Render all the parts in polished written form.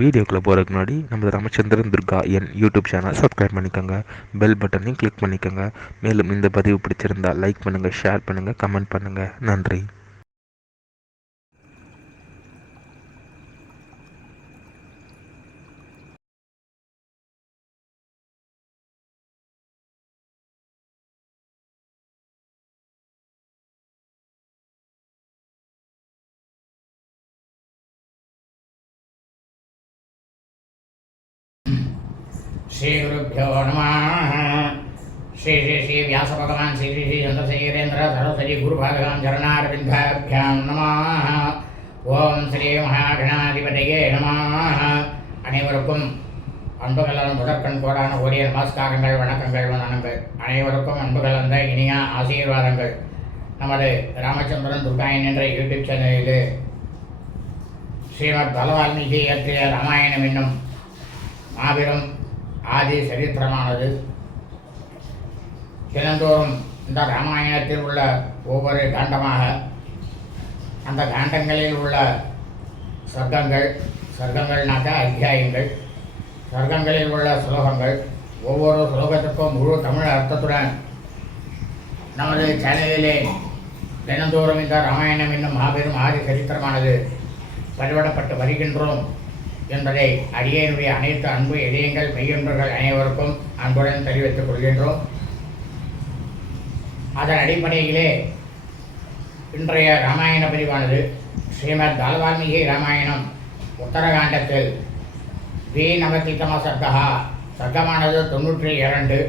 வீடியோக்குள்ளே போகிறதுக்கு முன்னாடி நம்ம ராமச்சந்திரன் துர்கா என் யூடியூப் சேனல் சப்ஸ்கிரைப் பண்ணிக்கோங்க, பெல் பட்டனையும் கிளிக் பண்ணிக்கோங்க. மேலும் இந்த பதிவு பிடிச்சிருந்தால் லைக் பண்ணுங்கள், ஷேர் பண்ணுங்கள், கமெண்ட் பண்ணுங்கள். நன்றி. श्री गुरुभ्यो नमः। श्री श्री श्री व्यास भगवान श्री श्री श्री चंद्रशेखरेन्द्र सरस्वती गुरु भगवान चरणारविंदाभ्यां नमः। ओम श्री महागणाधिपतये नमः। அனைவருக்கும் அன்பு கலந்த முதற்கண் கோடான ஓடிய நமஸ்காரங்கள், வணக்கங்கள், வந்தனங்கள். அனைவருக்கும் அன்பு கலந்த இனிய ஆசீர்வாதங்கள். நமது ராமச்சந்திரன் துர்காயன் என்ற யூடியூப் சேனலில் ஸ்ரீமத் பலவால்மீகி இயற்றிய ராமாயணம் என்னும் மாபெரும் ஆதி சரித்திரமானது. தினந்தோறும் இந்த ராமாயணத்தில் உள்ள ஒவ்வொரு காண்டமாக அந்த காண்டங்களில் உள்ள சர்க்கங்கள்னாக்க அத்தியாயங்கள், சர்க்கங்களில் உள்ள ஸ்லோகங்கள், ஒவ்வொரு ஸ்லோகத்துக்கும் முழு தமிழ் அர்த்தத்துடன் நமது சேனலிலே தினந்தோறும் இந்த ராமாயணம் என்னும் மாபெரும் ஆதி சரித்திரமானது பதிவிடப்பட்டு வருகின்றோம் என்பதை அடியேனுடைய அனைத்து அன்பு இதயங்கள் மெய்யன்பர்கள் அனைவருக்கும் அன்புடன் தெரிவித்துக் கொள்கின்றோம். அதன் அடிப்படையிலே இன்றைய ராமாயண பதிவானது ஸ்ரீமத் பாலவால்மீகி ராமாயணம் உத்தரகாண்டத்தில் த்விநவதிதம சர்க்கா, சர்க்கமானது 92.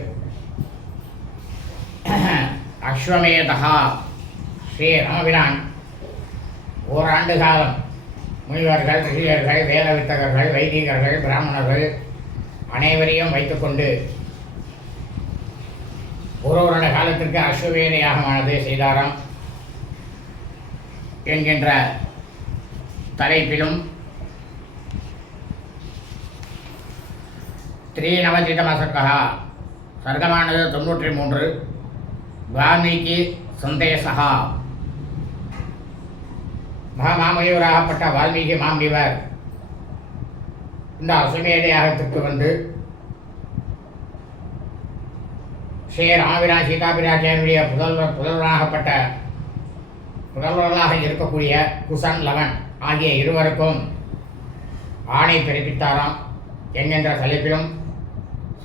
அஸ்வமேதா, ஸ்ரீ ராமபிரான் ஓராண்டு காலம் முனிவர்கள், ரிஷியர்கள், வேதவித்தகர்கள், வைதிகர்கள், பிராமணர்கள் அனைவரையும் வைத்துக்கொண்டு ஒரு வருட காலத்திற்கு அஸ்வமேத யாகமானது செய்தாராம் என்கின்ற தலைப்பிலும் த்விநவதிதம சர்க்கா, சர்க்கமானது 93. வால்மீகி சந்தேசா, மகாமாமயூராகப்பட்ட வால்மீகி மாமுனிவர் இந்த அஸ்வமேத யாகத்திற்கு வந்து ஸ்ரீ ராமபிரான் சீதாபிராஜனுடைய புதல்வர்களாக இருக்கக்கூடிய குசன், லவன் ஆகிய இருவருக்கும் ஆணை பிறப்பித்தாராம் என்கின்ற தலைப்பிலும்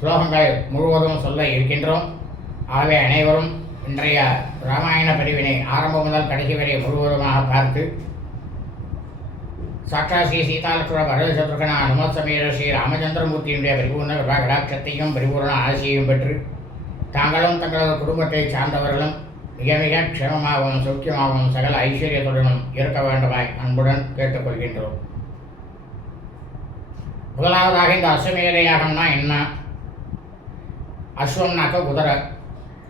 ஸ்லோகங்கள் முழுவதும் சொல்ல இருக்கின்றோம். ஆகவே அனைவரும் இன்றைய ராமாயண பதிவினை ஆரம்பம் முதல் கடைசி வரை முழுவதுமாக பார்த்து சாட்சா ஸ்ரீ சீதாலட்சுமண பரத சத்ருகன அனுமத்சமேத ஸ்ரீ ராமச்சந்திரமூர்த்தியினுடைய பரிபூர்ண கிருபா கடாட்சத்தையும் பரிபூர்ண ஆசையையும் பெற்று தாங்களும் தங்களது குடும்பத்தை சார்ந்தவர்களும் மிக மிக க்ஷேமமாகவும் சௌக்கியமாகவும் சகல ஐஸ்வர்யத்துடனும் இருக்க வேண்டுமாய் அன்புடன் கேட்டுக்கொள்கின்றோம். முதலாவதாக இந்த அஸ்வமேத யாகம்னா என்ன? அஸ்வம்னாக்க குதிரை.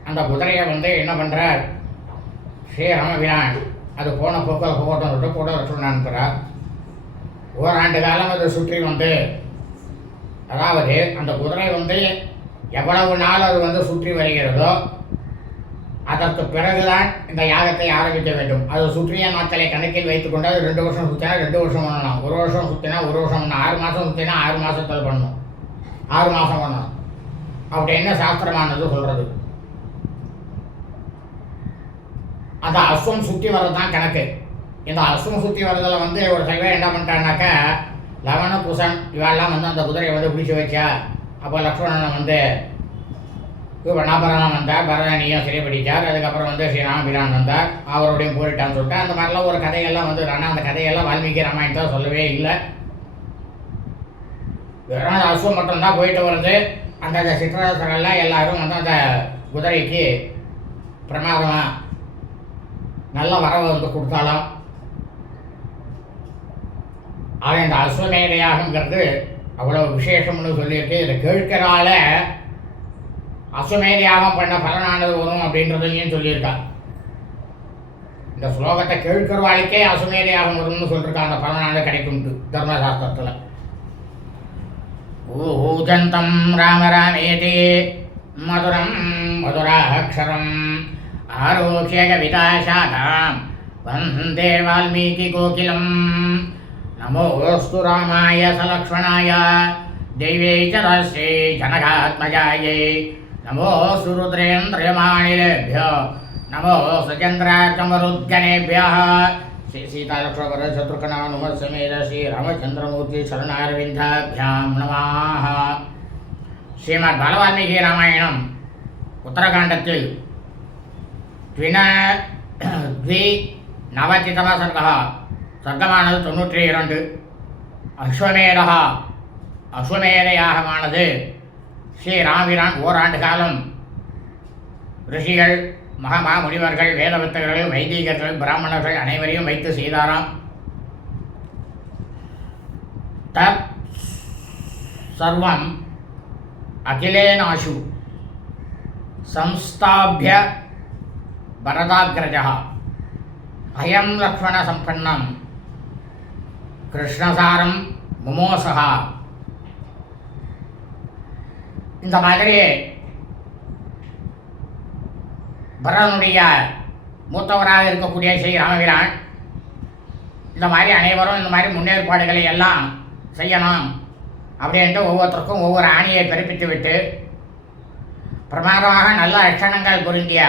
அந்த குதிரையை என்ன பண்ணுறார் ஸ்ரீ ராமபிரான், அது போன போக்கில் போகட்டும் சொல்லிட்டு கூட லட்சுமணன் அனுப்புகிறார். ஓராண்டு காலம் அதை சுற்றி அதாவது அந்த குதிரை எவ்வளவு நாள் அது சுற்றி வருகிறதோ அதற்கு பிறகுதான் இந்த யாகத்தை ஆரம்பிக்க வேண்டும். அது சுற்றிய நாட்களை கணக்கில் வைத்துக்கொண்டு அது 2 வருஷம் சுற்றினா 2 வருஷம் பண்ணணும், 1 வருஷம் சுற்றினா 1 வருஷம் பண்ணணும், 6 மாதம் சுற்றினா 6 மாதத்தில் பண்ணணும், 6 மாதம் பண்ணணும். அப்படி என்ன சாஸ்திரமானது சொல்கிறது? அந்த அஸ்வம் சுற்றி வர்றது தான் கணக்கு. இந்த அஸ்வம் சுற்றி வர்றதில் ஒரு சைவர் என்ன பண்ணிட்டான்னாக்கா, லவன குசன் இவெல்லாம் அந்த குதிரையை பிடிச்சி வச்சா. அப்போ லக்ஷ்மணன் வனாபரணம் வந்தார், பரதனியும் சிறைப்பிடித்தார். அதுக்கப்புறம் ஸ்ரீராமபிரான் வந்தார், அவரோடையும் போரிட்டான்னு சொல்லிட்டு அந்த மாதிரிலாம் ஒரு கதையெல்லாம் ஆனால் அந்த கதையெல்லாம் வால்மீகி ராமாயணத்தில் சொல்லவே இல்லை. வெறும் அஸ்வம் மட்டும்தான் போயிட்டு வருது. அந்த சிற்றரசர்கள்லாம் எல்லாரும் அந்த குதிரைக்கு பிரமாதமாக நல்ல வரவு கொடுத்தாலாம். ஆனால் இந்த அஸ்வமேத யாகங்கிறது அவ்வளோ விசேஷம்னு சொல்லியிருக்கு. இதை கேட்கறால அஸ்வமேத யாகம் பண்ண பலனானது வரும் அப்படின்றதையும் சொல்லியிருக்கா. இந்த ஸ்லோகத்தை கேட்கிறவாளுக்கே அஸ்வமேத யாகம் வரும்னு சொல்லியிருக்கா. அந்த பலனானது கிடைக்கும்ட்டு தர்மசாஸ்திரத்தில். ஊஜந்தம் ராம ராமேதி மதுரம் மதுராட்சரம் ஆரோக்கிய கவிதாசாதாம் வந்தே வால்மீகி கோகிலம் நமோஸ்து ராமாய சலக்ஷ்மணாய தெய்வே ச ரஸ்யை ஜனகாத்மஜாயை நமோஸ்து ருத்ரேந்திரியமாணிலேभ्यो நமோஸ்து சந்திரார்க்கமருத்கணேभ्यः श्री सीतालक्ष्मण शत्रुघ्न समेत श्री रामचंद्रमूर्ति शरणारविंदाभ्यां नमः. श्रीमद् बालवाल्मीकि रामायणम उत्तरकाण्डத்தில் द्विनवतितम सर्गः सर्गमानது 92. அஸ்வமேத யாகமானது ஸ்ரீராமபிரான் ஓராண்டு காலம் ரிஷிகள் முனிவர்கள் வேதவித்தகர்கள் வைதிகர்கள் பிராமணர்கள் அனைவரையும் வைத்து செய்தாராம். தத் சர்வம் அகிலேனாஷு संस्थाभ्य भरताग्रजः अयं लक्ष्मणसम्पन्नं कृष्णसारं मुमोसः. இந்த மாதிரி பரதனுடைய மூத்தவராக இருக்கக்கூடிய ஸ்ரீ ராமபிரான் இந்த மாதிரி அனைவரும் இந்த மாதிரி முன்னேற்பாடுகளை எல்லாம் செய்யணும் அப்படின்ட்டு ஒவ்வொருத்தருக்கும் ஒவ்வொரு ஆணையை பிறப்பித்து விட்டு பிரமாதமாக நல்ல லட்சணங்கள் பொருந்திய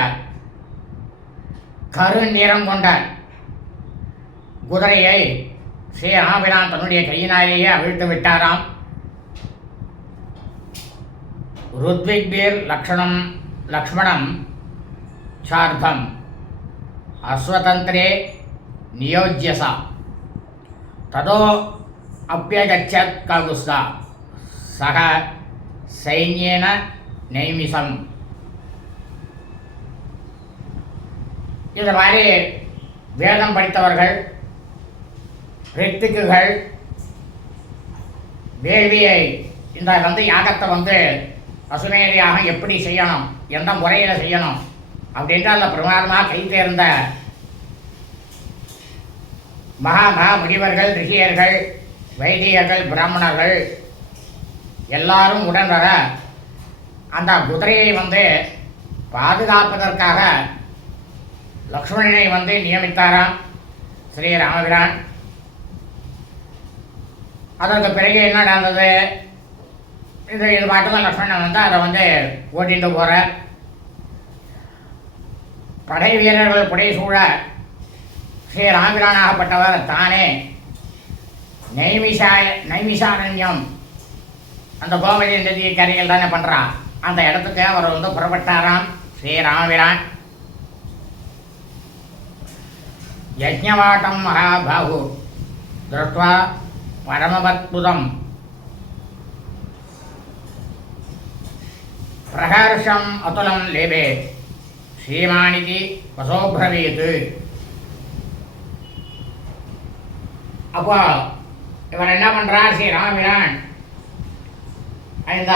கரு நிறம் கொண்ட குதிரையை ஸ்ரீ ராமபிரான் தன்னுடைய கையினாலேயே அவிழ்த்து விட்டாராம். ருத்விக்பீர் லக்ஷ்மணம் சார்த்தம் அஸ்வதந்திரே நியோஜ்யசா ததோ அப்யகச்சத் ககுஸ்தா சக சைன்யேன நைமிசம். இந்த மாதிரி வேதம் படித்தவர்கள் ரித்திக்குகள் வேள்வியை இந்த யாகத்தை அசுமேரியாக எப்படி செய்யணும், எந்த முறையில் செய்யணும் அப்படின்ட்டு அந்த பிரமாதமாக கை தேர்ந்த மகா முனிவர்கள் ரிஷியர்கள் வைதிகர்கள் பிராமணர்கள் எல்லாரும் உடன் வர அந்த குதிரையை பாதுகாப்பதற்காக லக்ஷ்மணனை நியமித்தாராம் ஸ்ரீ ராமபிரான். அதற்கு பிறகு என்ன நடந்தது, இது பாட்டுக்கும் லக்ஷ்மணன் அதை ஓட்டிட்டு போகிற படை வீரர்கள் புடை சூழ ஸ்ரீ ராமபிரானாகப்பட்டவர் தானே நைமிஷாரண்யம் அந்த கோமதி நதி கரையில் தானே பண்ணுறான் அந்த இடத்துக்கு அவர் புறப்பட்டாராம் ஸ்ரீ ராமபிரான். யஜ்ஞவாட்டம் மகாபாகு திருஷ்ட்வா பரமபத்புதம் பிரகர்ஷம் அதுலம் லேபே ஸ்ரீமானிதி வசோப்ரவீத். அப்போ இவர் என்ன பண்ணுறார் ஸ்ரீ ராமபிரான், இந்த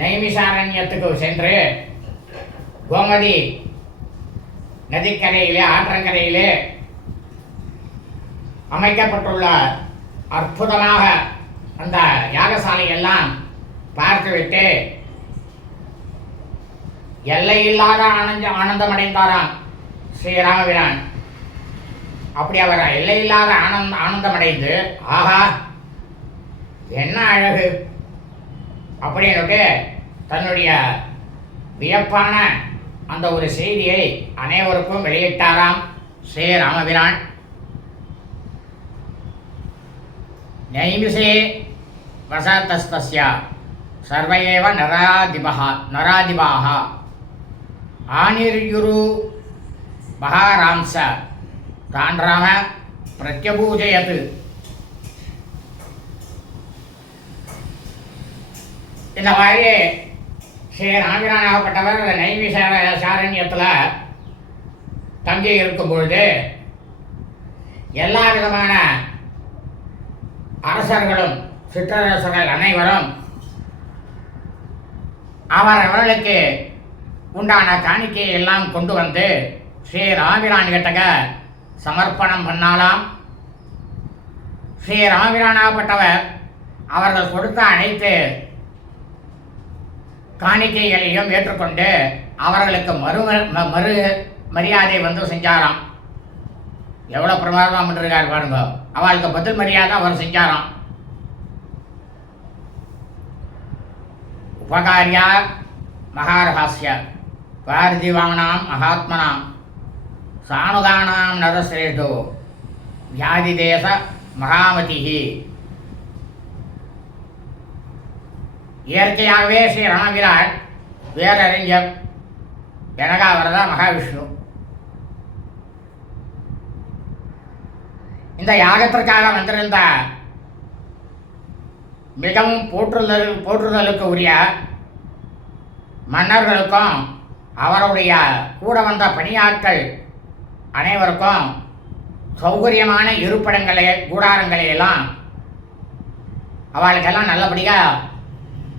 நைமிஷாரண்யத்துக்கு சென்று கோமதி நதிக்கரையிலே ஆற்றங்கரையிலே அமைக்கப்பட்டுள்ள அற்புதமாக அந்த யாகசாலை எல்லாம் பார்த்துவிட்டு எல்லையில்லாத ஆனந்தம் அடைந்தாராம் ஸ்ரீராமபிரான். அப்படி அவர் எல்லையில்லாத ஆனந்தம் அடைந்து ஆஹா என்ன அழகு அப்படின்னுட்டு தன்னுடைய வியப்பான அந்த ஒரு செய்தியை அனைவருக்கும் வெளியிட்டாராம் ஸ்ரீ ராமபிரான். நைமிஷே வசதஸ்தஸ்ய சர்வையேவ நராதிபாः ஆனிர்யுரு மகாராம்ச தான் ராம பிரத்யபூஜயத். இந்த மாதிரி ஸ்ரீ ராமபிரானாகப்பட்டவர் நைமிஷாரண்யத்தில் தங்கி இருக்கும் பொழுது எல்லா விதமான அரசர்களும் சிற்றரசர்கள் அனைவரும் அவர்களுக்கு உண்டான காணிக்கையை எல்லாம் கொண்டு வந்து ஸ்ரீ ராமபிரான் கிட்டக்க சமர்ப்பணம் பண்ணாலாம். ஸ்ரீ ராமபிரானாகப்பட்டவர் அவர்கள் கொடுத்த அனைத்து காணிக்கைகளையும் ஏற்றுக்கொண்டு அவர்களுக்கு மறு மரியாதை செஞ்சாராம். எவ்வளோ பிரமாதமாக பண்ணிருக்காரு பாருங்க. அவளுக்கு பதில் மரியாதை அவர் செஞ்சாராம். உபகாரியா மகாரஹாஸ்ய பார்திவானாம் மகாத்மனாம் சானுதானாம் நரசிரேஷோ வியாதிதேச மகாமதிஹி. இயற்கையாகவே ஸ்ரீ ராமவிராட் வேறறிஞர், எனக்கா வரதா மகாவிஷ்ணு. இந்த யாகத்திற்காக வந்திருந்த மிகவும் போற்றுதலுக்கு உரிய மன்னர்களுக்கும் அவருடைய கூட வந்த பணியாட்கள் அனைவருக்கும் சௌகரியமான இருப்பிடங்களை கூடாரங்களை எல்லாம் அவளுக்கெல்லாம் நல்லபடியாக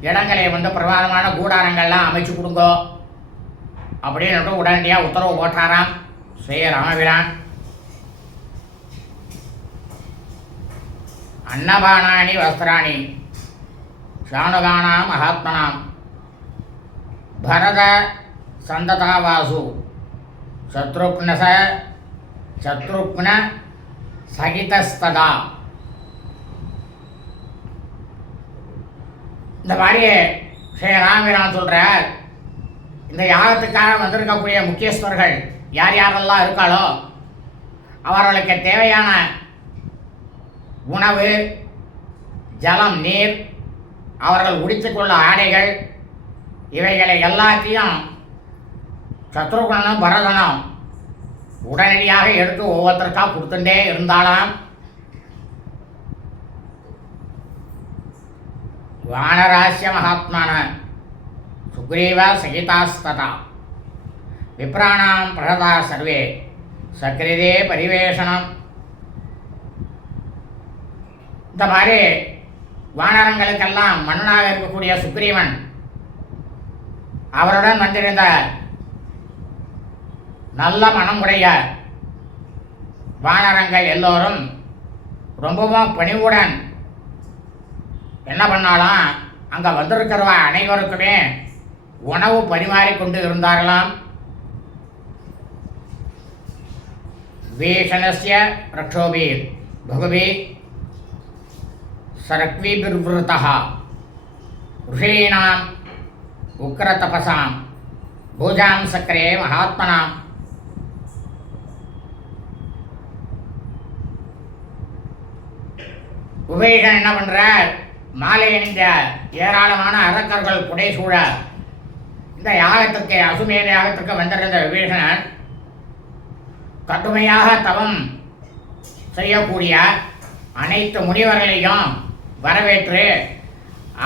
இடங்களை பிரமாதமான கூடாரங்கள்லாம் அமைச்சு கொடுங்கோ அப்படின்னு உடனடியாக உத்தரவு போட்டாராம் ஸ்ரீ ராமபிரான். அன்னபானானி வஸ்திராணி சானுகானாம் மகாத்மனாம் பரத சந்ததாவாசு சத்ருக்ன சகிதஸ்ததா. இந்த மாதிரி ஸ்ரீ ராமபிரான் சொல்கிறார், இந்த யாகத்துக்காக வந்திருக்கக்கூடிய முக்கியஸ்தர்கள் யார் யாரெல்லாம் இருக்காளோ அவர்களுக்கு தேவையான உணவு, ஜலம், நீர், அவர்கள் உடித்துக்கொள்ள ஆடைகள் இவைகளை எல்லாத்தையும் சத்ருகனும் பரதனும் உடனடியாக எடுத்து ஒவ்வொருத்தருக்கா கொடுத்துட்டே இருந்தாலாம். வானராசிய மகாத்மான சுக்ரீவ சகிதாஸ்ததா விப்ராணாம் பிரகதா சர்வே சக்ரிதே பரிவேஷனம். இந்த மாதிரி வானரங்களுக்கெல்லாம் மன்னனாக இருக்கக்கூடிய சுக்ரீவன் அவருடன் வந்திருந்த நல்ல மனமுடைய வானரங்கள் எல்லோரும் ரொம்பவும் பணிவுடன் என்ன பண்ணாலாம், அங்கே வந்திருக்கிறவ அனைவருக்குமே உணவு பரிமாறிக்கொண்டு இருந்தார்களாம். வேஷனஸ்ய ரக்ஷோபீர் பகுவி சரக்வீபிர்விருதः ऋषीणाम् உக்ரதபசாம் பூஜாம் சக்கரே மகாத்மனாம். உபேஷன் என்ன பண்றார், மாலை அணிந்த ஏராளமான அரக்கர்கள் புடைசூழ இந்த யாகத்திற்கு அசுமேத யாகத்திற்கு வந்திருந்த விபீஷணன் கடுமையாக தவம் செய்யக்கூடிய அனைத்து முனிவர்களையும் வரவேற்று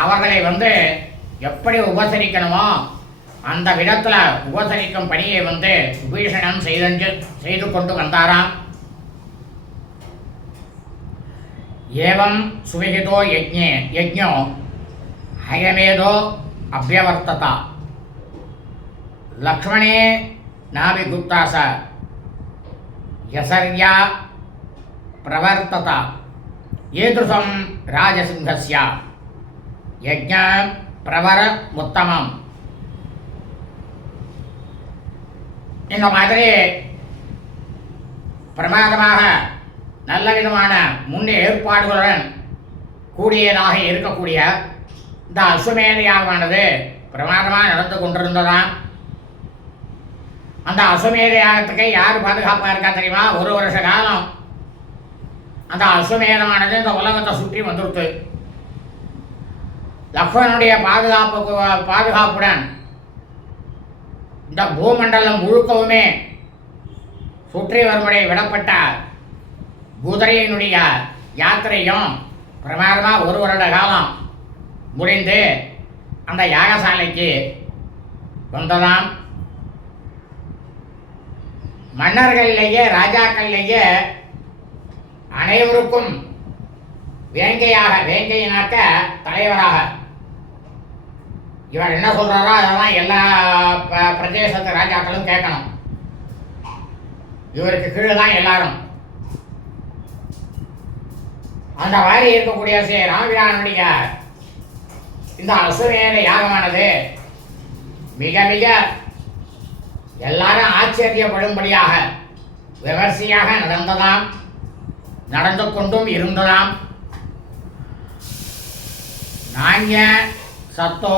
அவர்களை எப்படி உபசரிக்கணுமோ அந்த விதத்தில் உபசரிக்கும் பணியை விபீஷணன் செய்து கொண்டு வந்தாராம். ஏவம் சுவிகிதோ யஜ்ஞோ ஹயமேதோ அபியவர்த்ததா லக்ஷ்மணே நாபிகுப்தாச யசர்யா பிரவர்த்ததா ஏதுசம் ராஜசிங்கஸ்ய யஜ்ஞ பிரவர உத்தமம். இந்த மாதிரி பிரமாதமாக நல்ல விதமான முன்னே ஏற்பாடுகளுடன் கூடியதாக இருக்கக்கூடிய இந்த அசுமேத யாகமானது பிரமாதமாக நடந்து கொண்டிருந்ததாம். அந்த அசுமேத யாகத்துக்கு யார் பாதுகாப்பாக இருக்கா தெரியுமா? ஒரு வருஷ காலம் அந்த அசுமேதமானது இந்த உலகத்தை சுற்றி வந்துடுத்து. லக்ஷ்மணனுடைய பாதுகாப்புடன் இந்த பூமண்டலம் முழுக்கவுமே சுற்றி வரும்படி விடப்பட்ட குதிரையினுடைய யாத்திரையும் பிரமாதமாக ஒரு வருட காலம் முடிந்து அந்த யாகசாலைக்கு வந்ததாம். மன்னர்களிலேயே ராஜாக்களிலேயே அனைவருக்கும் வேங்கையினாக்க தலைவராக இவர் என்ன சொல்றாரோ அதெல்லாம் எல்லா பிரதேசத்து ராஜாக்களும் கேட்கணும். இவருக்கு கீழே தான் எல்லாரும். அந்த மாதிரி இருக்கக்கூடிய ஸ்ரீ ராமபிரானுடைய இந்த அசுமேத யாகமானது மிக மிக எல்லாரும் ஆச்சரியப்படும்படியாக விமர்சையாக நடந்ததாம். நடந்து கொண்டும் இருந்ததாம். நாண்ய சத்தோ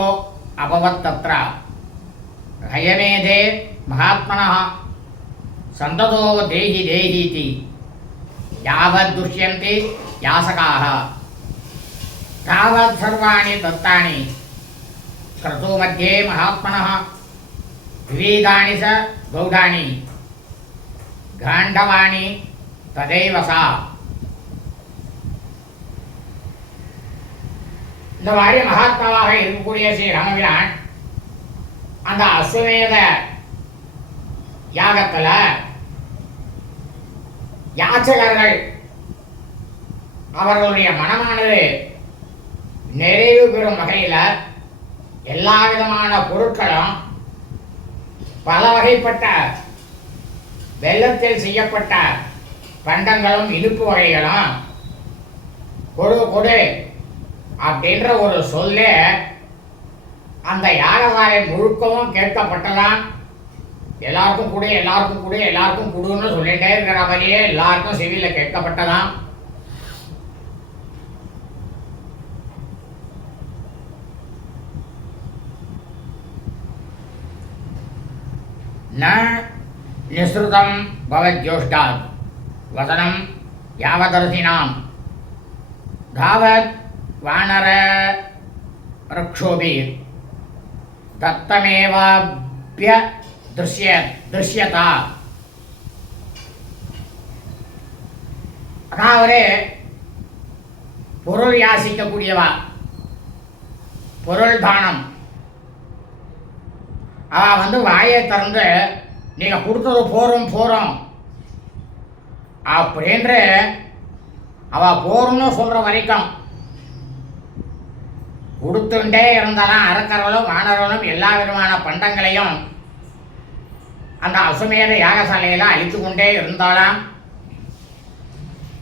அபவத் தத்ர ஹயமேதே மகாத்மனः சந்ததோ தேஹி தேஹீதி யாவத் துஷ்யந்தி யாசகாः தாவத் சர்வாணி தத்தானி க்ரதோ மத்தியே மகாத்மனः விவேதானி ச கௌடானி காண்டவாணி ததைவ சா. இந்த மாதிரி மகாத்மாவாக இருக்கக்கூடிய ஸ்ரீ ராமபிரான் அந்த அஸ்வமேத யாகத்தில் யாச்சகர்கள் அவர்களுடைய மனமானது நிறைவு பெறும் வகையில் எல்லா விதமான பொருட்களும் பல வகைப்பட்ட வெல்லத்தில் செய்யப்பட்ட பண்டங்களும் இனிப்பு வகைகளும் கொடு கொடு அப்படின்ற ஒரு சொல்லே அந்த யாகசாலை முழுக்கவும் கேட்கப்பட்டதான். எல்லாருக்கும் கொடு எல்லாருக்கும் கொடு எல்லாருக்கும் கொடுன்னு சொல்லிட்டே இருக்கிற மாதிரியே எல்லாருக்கும் செவியில் கேட்கப்பட்டதான். ந நிஸ்ருதம் பவத்யோஷ்டாத் வசனம் யாவதர்சினாம் தாவத் வானர ரக்ஷோபீர் தத்தமேவாப்ய திருஷ்யதா. அதாவது பொருள் யாசிக்கக்கூடியவா, பொருள் தானம், அவ வாயை திறந்து நீங்க கொடுத்தது போரும் போறோம் அப்படின்ற அவ போறோம்னு சொல்ற வரைக்கும் கொடுத்துட்டே இருந்தாலும் அரக்கர்களும் வானர்களும் எல்லா விதமான பண்டங்களையும் அந்த அசுமேத யாகசாலையில அழித்து கொண்டே இருந்தாலாம்.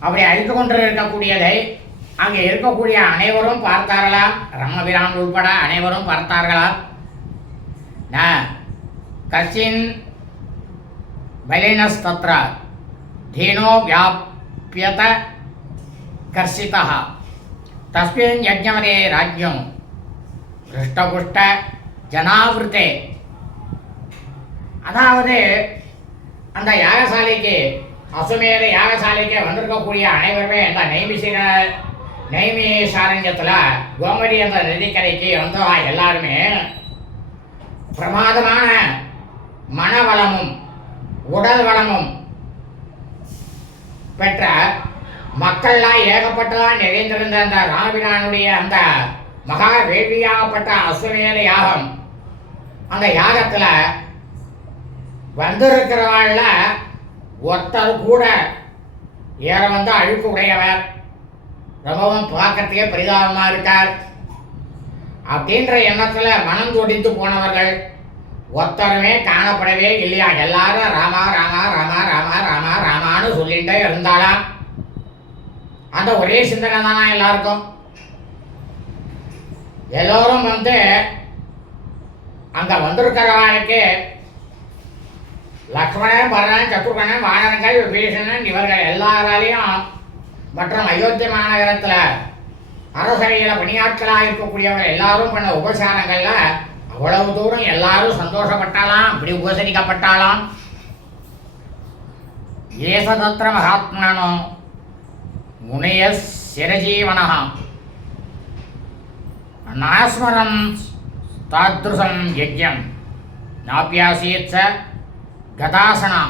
அப்படி அழித்து கொண்டு இருக்கக்கூடியதை அங்கே இருக்கக்கூடிய அனைவரும் பார்த்தார்களாம். ராமபிரான் உட்பட அனைவரும் பார்த்தார்களாம். கச்சின் பலினஸ்தத்ர தீனோ வியாப்யத கர்ஷிதः தஸ்மின் யஜ்ஞவரே ராஜ்யம் ஹிருஷ்டபுஷ்ட ஜனாவிருத்தே. அதாவது அந்த யாகசாலைக்கு அசுமேத யாகசாலைக்கு வந்திருக்கக்கூடிய அனைவருமே அந்த நைமிஷாரண்யத்தில் கோமதி அந்த நதிக்கரைக்கு வந்தவா எல்லாருமே பிரமாதமான மனவளமும் உடல் வளமும் பெற்ற மக்கள்லாம் ஏகப்பட்டதான் நிறைந்திருந்த அந்த ராமபிரானுடைய அந்த மகா வேள்வியாகப்பட்ட அஸ்வமேத யாகம், அந்த யாகத்தில் வந்திருக்கிறவாழ்ல ஒருத்தர் கூட ஏற வந்து அழுக்கு உடையவர், ரொம்பவும் பார்க்கறதுக்கே பரிதாபமாக இருக்கார் அப்படின்ற எண்ணத்தில் மனம் துடித்து போனவர்கள் ஒருத்தருமே காணப்படவே இல்லையா. எல்லாரும் ராமா ராமா ராமா ராமா ராமா ராமான்னு சொல்லிட்டே இருந்தாலாம். அந்த ஒரே சிந்தனை தானா எல்லாருக்கும். எல்லோரும் அங்க வந்திருக்கிறவர்களுக்கு லக்ஷ்மணன், பரதன், சத்ருகணன், வானரங்கள், விபீஷணன் இவர்கள் எல்லாராலையும் மற்றும் அயோத்திய மாநகரத்தில் அரசவையில் பணியாட்களாக இருக்கக்கூடியவர்கள் எல்லாரும் பண்ண உபசாரங்கள்ல அவ்வளவு தூரம் எல்லாரும் சந்தோஷப்பட்டாலாம். இப்படி உபசரிக்கப்பட்டாலாம். ஏசதத்திர மகாத்மனோ முனைய சிரஜீவன நாஸ்மரம் தாத்ருசம் யஜ்யம் நாபியாசீத் ச கதாசனா.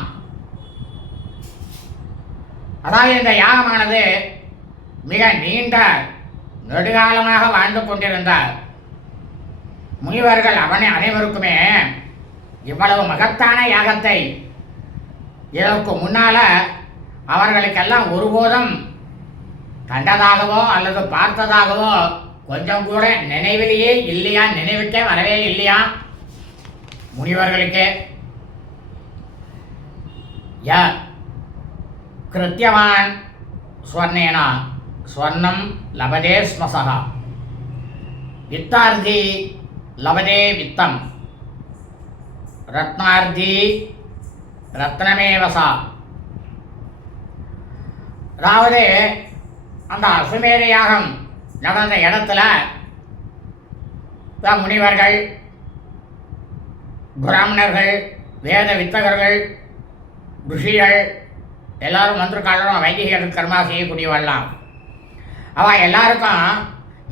அதாவது இந்த யாகமானது மிக நீண்ட நெடுகாலமாக வாழ்ந்து கொண்டிருந்தார். முனிவர்கள் அனைவருக்குமே இவ்வளவு மகத்தான யாகத்தை இதற்கு முன்னால அவர்களுக்கெல்லாம் ஒருபோதும் கண்டதாகவோ அல்லது பார்த்ததாகவோ கொஞ்சம் கூட நினைவிலேயே இல்லையா, நினைவுக்கே வரவே இல்லையா முனிவர்களுக்கு. கிருத்தியவான் ஸ்வர்ணேன ஸ்வர்ணம் லபதே ஸ்மசः வித்தார்த்தி லபதே வித்தம் ரத்னார்த்தி ரத்னமேவ சா. அதாவது அந்த அசுமேத யாகம் நடந்த இடத்துல முனிவர்கள், பிராமணர்கள், வேத வித்தகர்கள், ருஷிகள் எல்லாரும் வந்திருக்காலும் வைதிக கர்மா செய்யக்கூடியவெல்லாம். அவள் எல்லாருக்கும்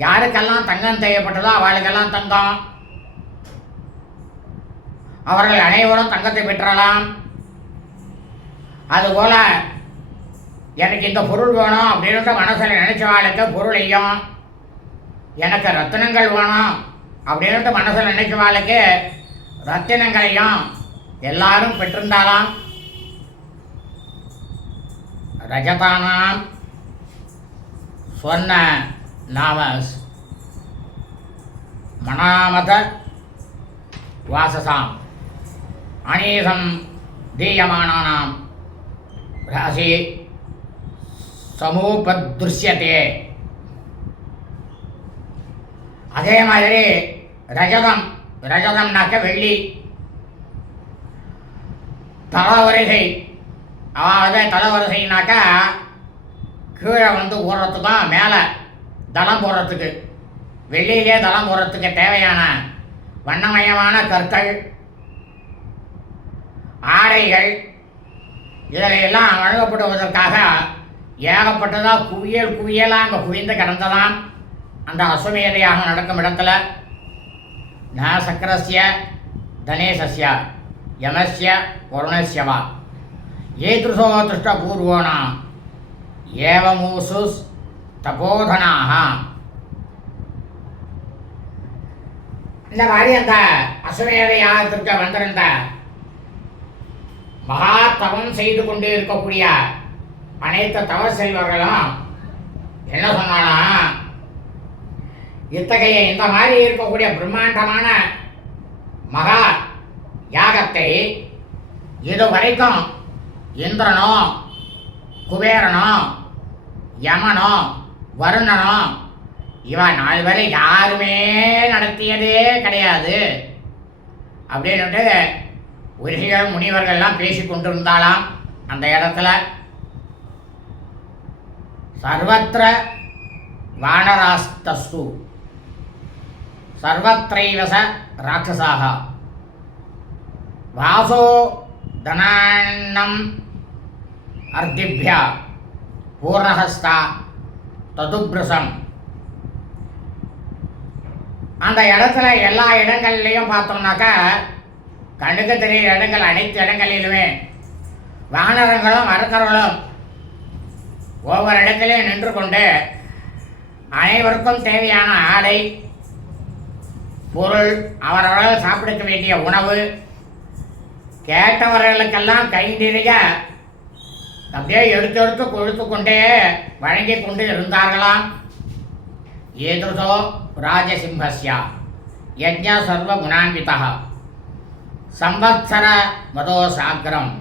யாருக்கெல்லாம் தங்கம் தேவைப்பட்டதோ அவளுக்கெல்லாம் தங்கம், அவர்கள் அனைவரும் தங்கத்தை பெற்றலாம். அதுபோல் எனக்கு இந்த பொருள் வேணும் அப்படின்ற மனசில் நினைச்சவாளுக்கு பொருளையும், எனக்கு ரத்தினங்கள் வேணும் அப்படின்ட்டு மனசில் நினைச்சவாளுக்கு ரத்தினங்களையும் எல்லாரும் பெற்றிருந்தாலாம். ரஜதானாம் சொன்ன நாம மனாமத வாசசாம் அநேகம் தீயமானானாம் ராசி சமூபத்ருஷ்யத்தே. அதே மாதிரி ரஜதம்னாக்க வெள்ளி, தலவரிசை, அதாவது தலவரிசைனாக்கா கீழே வந்து போடுறதுக்கும் மேலே தளம் போடுறதுக்கு, வெள்ளியிலே தளம் போடுறதுக்கு தேவையான வண்ணமயமான கற்கள், ஆடைகள் இதில் எல்லாம் வழங்கப்படுவதற்காக ஏகப்பட்டதாக குவியலாக அங்கே குவிந்து கிடந்ததாம். அந்த அசுமேதையாக நடக்கும் இடத்துல ந சக்கரஸ்ய தனேசஸ்ய யமஸ்ய வருணஸ்யவா ஏதுசோ திருஷ்டபூர்வோனா ஏவமூசு தபோதனாக. இந்த மாதிரி அந்த அசுமேத யாகத்திற்கு வந்திருந்த மகா தவம் செய்து கொண்டு இருக்கக்கூடிய அனைத்து தவ செல்வர்களும் என்ன சொன்னானா, இத்தகைய இந்த மாதிரி இருக்கக்கூடிய பிரம்மாண்டமான மகா யாகத்தை இதுவரைக்கும் இந்திரனோ, குபேரனோ, யமனோ, வருணனோ இவன் 4 பேரை யாருமே நடத்தியதே கிடையாது அப்படின்ட்டு ரிஷிகள் முனிவர்கள்லாம் பேசி கொண்டிருந்தாலாம். அந்த இடத்துல சர்வத்திர வானராஸ்தஸ்து சர்வத்ரைவச ராட்சசாக வாசோ தனான்னம் அர்த்திப்யா பூர்ணஹஸ்தா ததுப்ருசம். அந்த இடத்துல எல்லா இடங்கள்லையும் பார்த்தோம்னாக்கா கண்ணுக்கு தெரிகிற இடங்கள் அனைத்து இடங்களிலுமே வானரங்களும் அரக்கர்களும் ஒவ்வொரு இடத்திலையும் நின்று கொண்டு அனைவருக்கும் தேவையான ஆடை, பொருள், அவரவர்கள் சாப்பிடுக்க வேண்டிய உணவு, கேட்டவர்களுக்கெல்லாம் கை நிறைய அப்படியே எடுத்து கொடுத்து கொண்டே வழங்கி கொண்டு இருந்தார்களாம். ஏதுசோ ராஜசிம்ஹஸ்யா யஜ்ஞ சர்வ குணான்விதா சம்வத்சர மதோ சாக்ரம்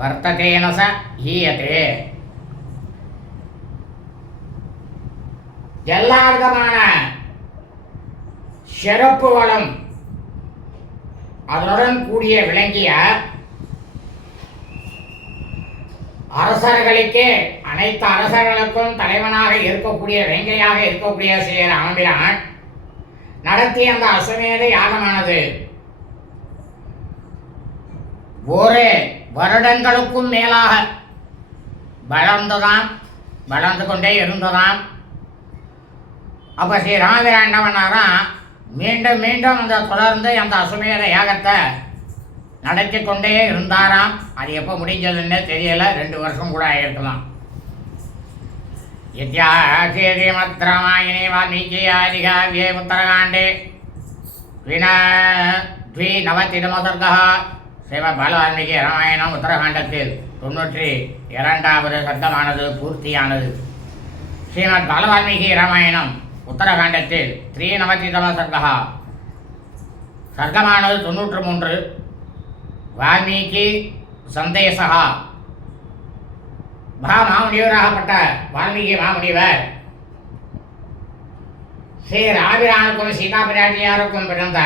வர்த்ததேன ச ஹீயதே. எல்லா விதமான சிறப்புகளும் அதனுடன் கூடிய விளங்கிய அரசர்களுக்கே அனைத்து அரசர்களுக்கும் தலைவனாக இருக்கக்கூடிய வேங்கையாக இருக்கக்கூடிய ஸ்ரீ ராமபிரான் நடத்திய அந்த அசுமேத யாகமானது ஒரு வருடங்களுக்கும் மேலாக வளர்ந்து கொண்டே இருந்ததாம். அப்போ ஸ்ரீ ராமபிரான் என்ன பண்ணாராம், மீண்டும் மீண்டும் அந்த தொடர்ந்து அந்த அசுமேத யாகத்தை நடத்தி கொண்டே இருந்தாராம். அது எப்போ முடிஞ்சதுன்னே தெரியல, 2 வருஷம் கூட ஆகிருக்கலாம். இத்தியாசீமத்ராமாயணே வால்மீகி ஆதிகாவ்யே உத்தரகாண்டே द्विनवतितमसर्गः ஸ்ரீமத் பாலவால்மீகி ராமாயணம் உத்தரகாண்டத்தில் 92வது சர்க்கமானது பூர்த்தியானது. ஸ்ரீமத் பாலவால்மீகி ராமாயணம் உத்தரகாண்டத்தில் 93 சர்க்கः சர்க்கமானது 93. வால்மீகி சந்தேசா மாமுனிவராகப்பட்ட வால்மீகி மாமுனிவர் ஸ்ரீ ராபிரானுக்கும் சீதா பிராட்டியாருக்கும் பிறந்த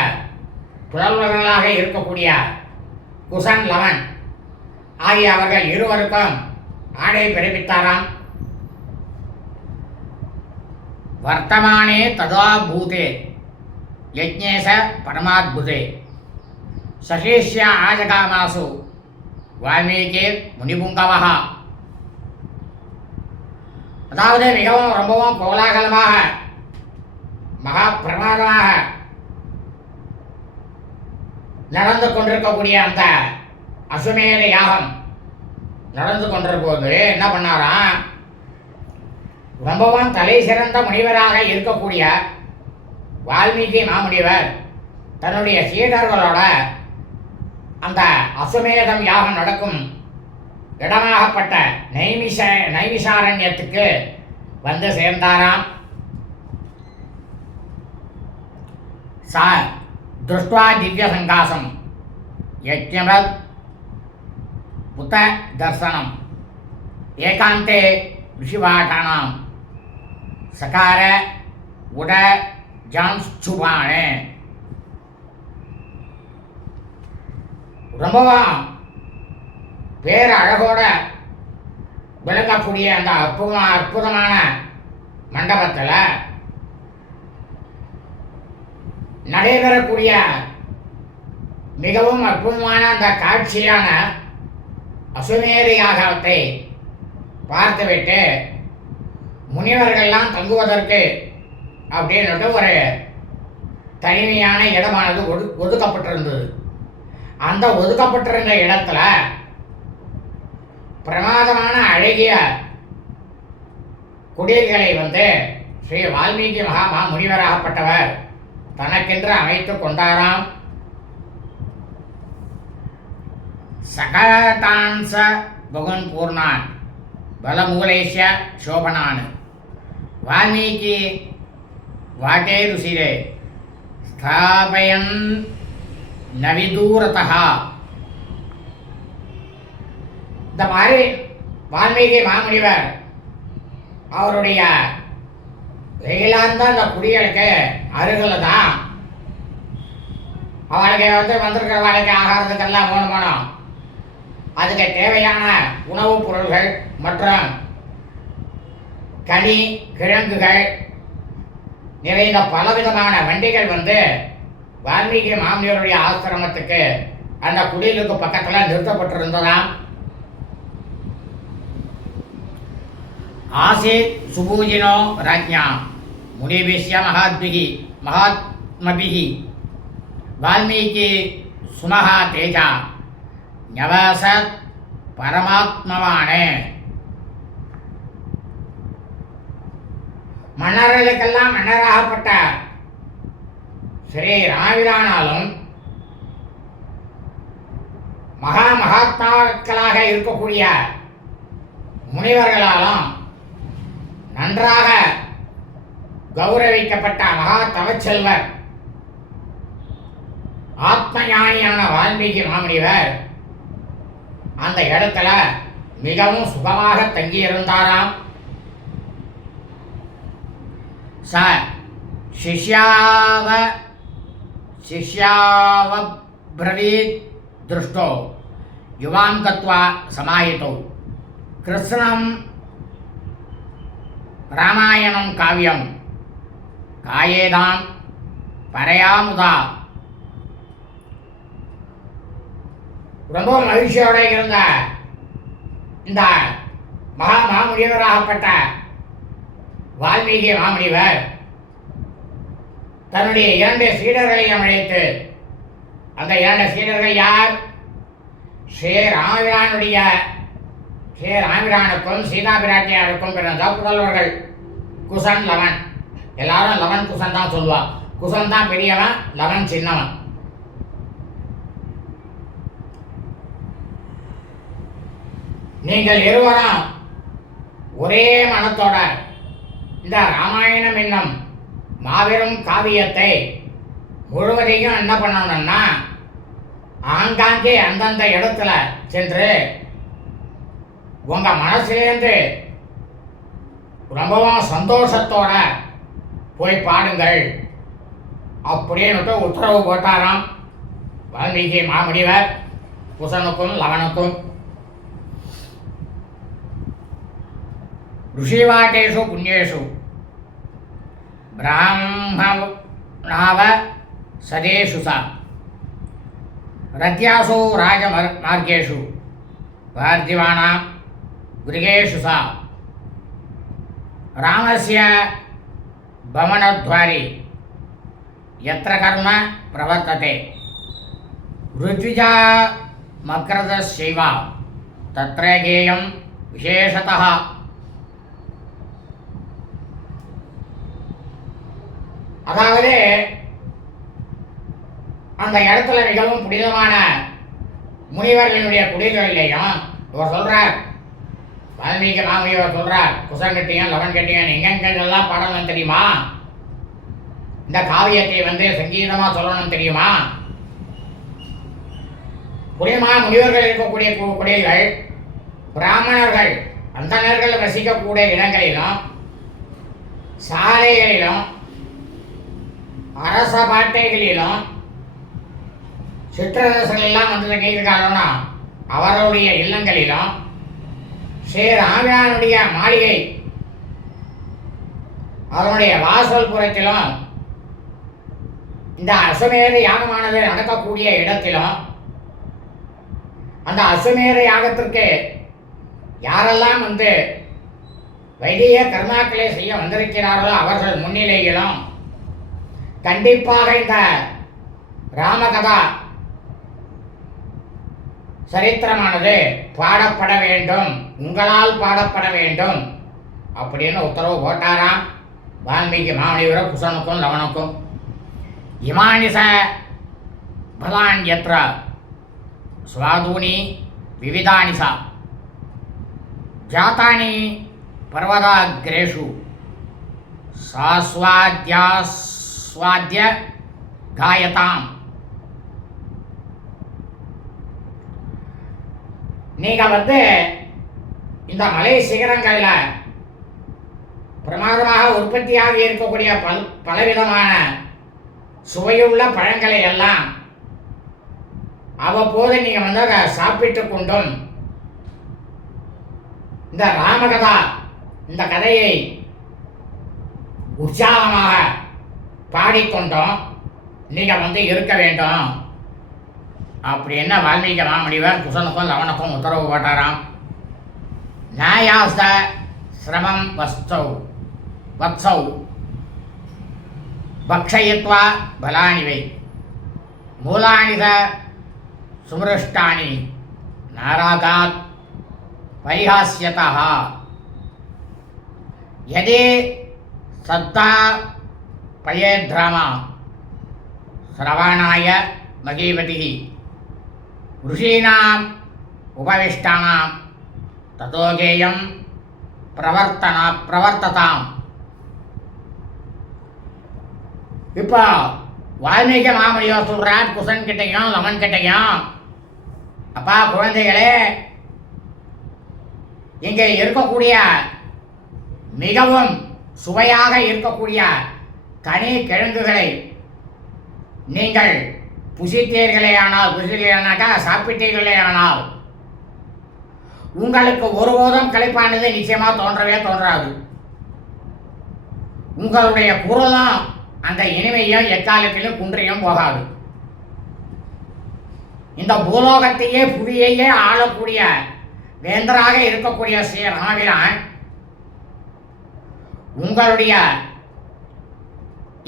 புதல்வர்களாக இருக்கக்கூடிய குசன் லவன் ஆகிய அவர்கள் இருவருக்கும் ஆணை பிறப்பித்தாராம். வர்த்தமானே ததா பூதே யஜ்ஞேச பரமாத்புதே சசேஷ்ய ஆஜகாமாசு வால்மீகி முனிபுங்கவஹா. அதாவது மிகவும் ரொம்பவும் கோலாகலமாக மகா பிரமாதமாக நடந்து கொண்டிருக்கக்கூடிய அந்த அசுமேத யாகம் நடந்து கொண்டிருப்போது என்ன பண்ணாராம், ரொம்பவும் தலை சிறந்த முனிவராக இருக்கக்கூடிய வால்மீகி மாமுனிவர் தன்னுடைய சீடர்களோட அந்த அசுமேதம் யாகம் நடக்கும் இடமாகப்பட்ட நைமிஷாரண்யத்துக்கு வந்து சேர்ந்தாராம். சா திருஷ்டுவா திவ்ய சங்காசம் யஜ்ஞவத் உத தர்சனம் ஏகாந்தே ரிஷிவாட்டானாம் சகார உட ஜான்ஸ்சுபானே. ரொம்பவும் வேறு அழகோட விளங்கக்கூடிய அந்த அற்புதமான மண்டபத்தில் நடைபெறக்கூடிய மிகவும் அற்புதமான அந்த காட்சியான அசுமேத யாகத்தை பார்த்துவிட்டு முனிவர்கள்லாம் தங்குவதற்கு அப்படின்னுட்டு ஒரு தனிமையான இடமானது ஒதுக்கப்பட்டிருந்தது. அந்த ஒதுக்கப்பட்டிருந்த இடத்துல பிரமாதமான அழகிய குடில்களை வந்து ஸ்ரீ வால்மீகி மகா முனிவராகப்பட்டவர் தனக்கென்று அமைத்துக் கொண்டாராம். சகதான்ச பகுன் பூர்ணான் பலமூலேஷ சோபனான் வால்மீகி வாட்டே ருசிரே ஸ்தாபயன் நவிதூரதா. இந்த மாதிரி வால்மீகி மாமுனிவர் அவருடைய வெயிலார்ந்த அந்த குடிகளுக்கு அருகில் தான் அவளுக்கு வந்திருக்கிற வாழ்க்கை ஆகாரத்துக்கெல்லாம் வேணும். அதுக்கு தேவையான உணவுப் பொருள்கள் மற்றும் கனி கிழங்குகள் நிறைந்த பலவிதமான வண்டிகள் வந்து வால்மீகி மாமுனிவருடைய ஆசிரமத்துக்கு அந்த குடிலுக்கு பக்கத்தில் நிறுத்தப்பட்டிருந்ததாம். ஆசீத் சுபூஜினோ ராஜ்ஞா முனிபிஷ்ய மகாத்மபிஹி வால்மீகி சுமஹா தேஜா ஞவசத் பரமாத்மவானே. மன்னர்களுக்கெல்லாம் மன்னராகப்பட்ட ஸ்ரீ ராவிரானாலும் மகாத்மாக்களாக இருக்கக்கூடிய முனிவர்களாலும் நன்றாக கௌரவிக்கப்பட்ட மகா தவச்செல்வர் ஆத்மஞானியான வால்மீகி மாமுனிவர் அந்த இடத்துல மிகவும் சுகமாக தங்கியிருந்தாராம். ச சிஷ்யாவப்ரவீத் திருஷ்டோ யுவாம் கத்வா சமாஹிதோ கிருஷ்ணம் ராமாயணம் காவியம் காயேதாம் பரையாமுதா. ரொம்ப மகிழ்ச்சியோட இருந்த இந்த மாமுனிவராகப்பட்ட வால்மீகி மாமுனிவர் தன்னுடைய 2 சீடர்களையும் அழைத்து, அந்த 2 சீடர்கள் யார்? ஸ்ரீராமிரானுக்கும் சீதா பிராட்டியாருக்கும் பிறந்த புதல்வர்கள் குசன் லவன். எல்லாரும் லவன் குசன் தான் சொல்லுவா. குசன் தான் பெரியவன், லவன் சின்னவன். நீங்கள் இருவரும் ஒரே மனத்தோட இந்த ராமாயணம் என்னும் மாபெரும் காவியத்தை முழுவதையும் என்ன பண்ணணும்னா ஆங்காங்கே அந்தந்த இடத்துல சென்று உங்க மனசுலேருந்து ரொம்பவும் சந்தோஷத்தோட போய் பாடுங்கள் அப்படின்னு உத்தரவு போட்டாராம் வால்மீகி மாமுனிவர் குசனுக்கும் லவனுக்கும். ऋषिवाटेषु पुण्येषु ब्राह्मणाव सदेषु सा रत्यासु राजमार्गेषु पार्थिवानां गृहेषु सा रामस्य भवनद्वारि यत्र कर्म प्रवर्तते ऋत्विजा मक्रदस्यैव तत्र गेयं विशेषतः அதாவது அந்த இடத்துல மிகவும் புனிதமான முனிவர்களுடைய குடில்களிலேயும் இவர் சொல்றார், வால்மீகி மாமுனிவர் சொல்றார், குசங்கட்டியும் லவன்கட்டியும் எங்கெங்கெல்லாம் பாடணும் தெரியுமா, இந்த காவியத்தை சங்கீதமா சொல்லணும் தெரியுமா, புனிதமான முனிவர்கள் இருக்கக்கூடிய குடில்கள், பிராமணர்கள் அந்தணர்கள் வசிக்கக்கூடிய இடங்களிலும் சாலைகளிலும் அரச பாட்டைகளிலும் சிற்றரசர்கள் எல்லாம் தங்கியிருக்காங்கன்னா அவர்களுடைய இல்லங்களிலும் ஸ்ரீராமனுடைய மாளிகை அதனுடைய வாசல் புறத்திலும் இந்த அசுமேத யாகமானது நடக்கக்கூடிய இடத்திலும் அந்த அசுமேத யாகத்திற்கு யாரெல்லாம் வைதிக கர்மாக்களை செய்ய வந்திருக்கிறார்களோ அவர்கள் முன்னிலையிலும் கண்டிப்பாக இந்த ராமகதா சரித்திரமானது பாடப்பட வேண்டும், உங்களால் பாடப்பட வேண்டும் அப்படின்னு உத்தரவு போட்டாராம் வால்மீகி மாமுனிவர் குசனுக்கும் லவனுக்கும். இமானிச பலான்யத்ர ஸ்வாதூனி விவிதானிசா ஜாதானி பர்வதாக்ரேஷு சாஸ்வாத்ய காயதாம். நீங்க இந்த மலை சிகரங்களில் பிரமாதமாக உற்பத்தியாக இருக்கக்கூடிய பலவிதமான சுவையுள்ள பழங்களை எல்லாம் அவ்வப்போது நீங்க அதை சாப்பிட்டு கொண்டும் இந்த ராமகதா இந்த கதையை உற்சாகமாக பாடிக்கொண்டோம் நீங்க இருக்க வேண்டும் அப்படின்னு வால்மீகி மாமுனிவர் குசனுக்கும் லவனுக்கும் உத்தரவு போட்டாராம். நியாயாஸ்த சிரமம் வத்சௌ பக்ஷயித்வா பலானிவை மூலானித சுமிருஷ்டானி நாராகாத் பரிஹாஸ்யதः யதி சத்தா பயேத்ராமா ஸ்ரவணாய மகீவதிஹி ऋषीणाम् उपविष्टानां ततो गेयं प्रवर्तताम्. இப்போ வால்மீகி மாமுனிவர் சொல்றார் குசன் கிட்டையும் லவன் கிட்டையும், அப்பா குழந்தைகளே, இங்கே இருக்கக்கூடிய மிகவும் சுவையாக இருக்கக்கூடிய கனி கிழங்குகளை நீங்கள் புசித்தீர்களேயானாக்கா சாப்பிட்டீர்களே ஆனால் உங்களுக்கு ஒருபோதும் களைப்பானது நிச்சயமா தோன்றவே தோன்றாது. உங்களுடைய குரலும் அந்த இனிமையும் எக்காலத்திலும் குன்றியும் போகாது. இந்த பூலோகத்தையே புவியையே ஆளக்கூடிய வேந்தராக இருக்கக்கூடிய ஸ்ரீ ராமபிரான் உங்களுடைய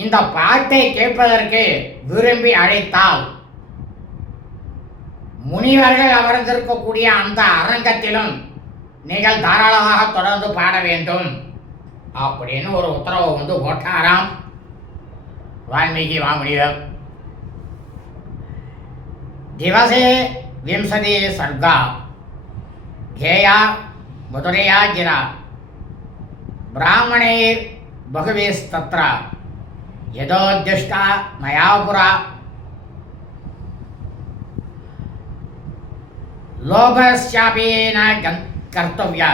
இந்த பாட்டை கேட்பதற்கு விரும்பி அழைத்தால் முனிவர்கள் அமர்ந்திருக்கக்கூடிய அந்த அரங்கத்திலும் நீங்கள் தாராளமாக தொடர்ந்து பாட வேண்டும் அப்படின்னு ஒரு உத்தரவு போட்டாராம் வால்மீகி மாமுனிவர். திவசே விம்சதி சர்கா கேயா மதுரையா கிரா பிராமணேர் பகுவேஸ்தத்ர யதோத்திஷ்டா மயாபுரா லோபஸ்யாபீன கர்த்தவ்ய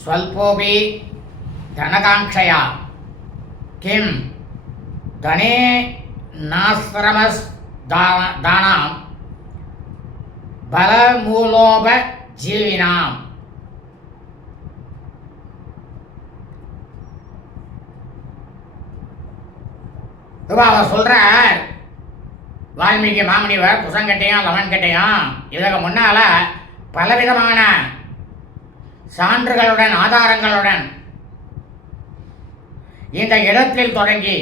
ஸ்வல்போபி தனகாங்க்ஷயா கிம் தனே நாஸ்ரமஸ் தானாம் பலமூலோப ஜீவினாம். இப்போ அவர் சொல்கிற வால்மீகி மாமுனிவர் குசங்கட்டையும் லவன்கட்டையும் இதற்கு முன்னால் பலவிதமான சான்றுகளுடன் ஆதாரங்களுடன் இந்த இடத்தில் தொடங்கி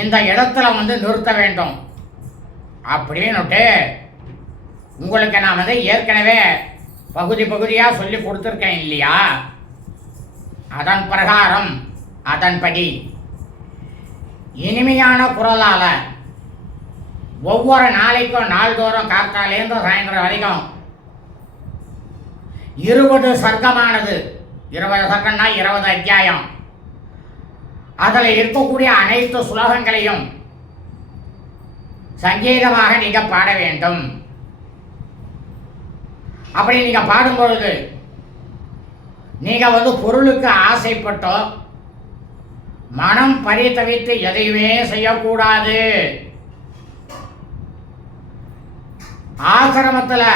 இந்த இடத்துல நிறுத்த வேண்டும் அப்படின்னுட்டு உங்களுக்கு நான் ஏற்கனவே பகுதி பகுதியாக சொல்லி கொடுத்துருக்கேன் இல்லையா? அதன் பிரகாரம் அதன்படி இனிமையான குரலால் ஒவ்வொரு நாளைக்கும் நாள்தோறும் காத்தாலேருந்து சாயந்தரம் வரைக்கும் 20 சர்க்கமானது, 20 சர்க்கம்னா 20 அத்தியாயம், அதில் இருக்கக்கூடிய அனைத்து சுலோகங்களையும் சங்கீதமாக நீங்கள் பாட வேண்டும். அப்படி நீங்கள் பாடும்பொழுது நீங்கள் பொருளுக்கு ஆசைப்பட்டோ மனம் பரிதவித்து எதையுமே செய்யக்கூடாது. ஆசிரமத்தில்